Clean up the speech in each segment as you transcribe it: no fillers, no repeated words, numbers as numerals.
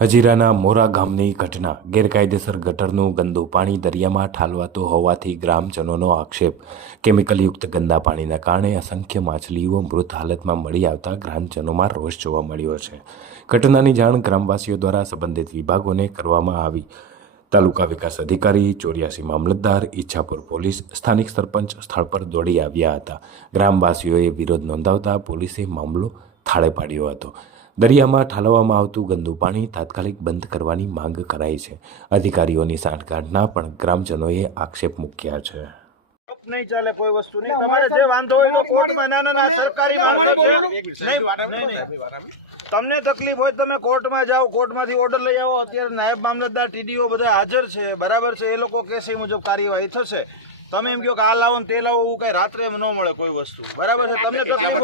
હજીરાના મોરા ગામની ઘટના ગેરકાયદેસર ગટરનું ગંદુ પાણી દરિયામાં ઠાલવાતું હોવાથી ગ્રામજનોનો આક્ષેપ। કેમિકલયુક્ત ગંદા પાણીના કારણે અસંખ્ય માછલીઓ મૃત હાલતમાં મળી આવતા ગ્રામજનોમાં રોષ જોવા મળ્યો છે। ઘટનાની જાણ ગ્રામવાસીઓ દ્વારા સંબંધિત વિભાગોને કરવામાં આવી। તાલુકા વિકાસ અધિકારી, 84 મામલતદાર, ઈચ્છાપુર પોલીસ, સ્થાનિક સરપંચ સ્થળ પર દોડી આવ્યા હતા। ગ્રામવાસીઓએ વિરોધ નોંધાવતા પોલીસે મામલો થાળે પાડ્યો હતો। દરિયામાં ઠાલવવામાં આવતું ગંદુ પાણી તાત્કાલિક બંધ કરવાની માંગ કરાઈ છે। અધિકારીઓની સાંઠગાંઠના પણ ગ્રામજનોએ આક્ષેપ મૂક્યા છે। नहीं चले कोई वस्तु नहीं તમારે જે વાંધો હોય તો કોર્ટમાં ના સરકારી માણસો છે નહીં તમને તકલીફ હોય તમે કોર્ટમાં જાઓ, કોર્ટમાંથી ઓર્ડર લઈ આવો। અત્યારે નાયબ મામલતદાર, ટીડીઓ બધા હાજર છે, બરાબર છે। એ લોકો કેસે મુજબ કાર્યવાહી થશે। તમે એમ કહો કે આ લાવો ને તે લાવો, એવું કઈ રાત્રે ન મળે કોઈ વસ્તુ, બરાબર છે। તમને તકલીફ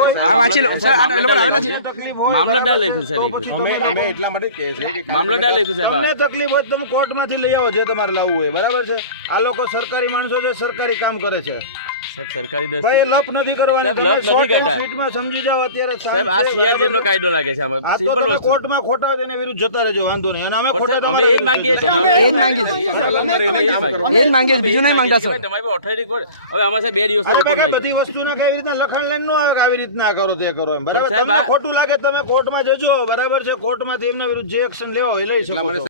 હોય બરાબર છે, તો પછી તમને તકલીફ હોય તમે કોર્ટમાંથી લઈ આવો જે તમારે લાવવું હોય, બરાબર છે। આ લોકો સરકારી માણસો છે, સરકારી કામ કરે છે ભાઈ, લપ નથી કરવાની। તમે શોર્ટ એન્ડ સ્વીટમાં સમજી જાઓ। અત્યારે સાંજ છે, બરાબર છે। આ તો તમે કોર્ટમાં ખોટા હોય તેની વિરુદ્ધ જતા રહેજો, વાંધો નહીં। અને અમે ખોટા તમારા વિરુદ્ધ બીજું નહીં માંગતા સર। અરે ભાઈ કઈ બધી વસ્તુના કઈ રીતના લખાણ લઈને ન આવે કે આવી રીતના કરો તે કરો એમ, બરાબર। તમને ખોટું લાગે તમે કોર્ટમાં જજો, બરાબર છે। કોર્ટમાંથી એમના વિરુદ્ધ જે એક્શન લેવા હોય લઈ શકો છો।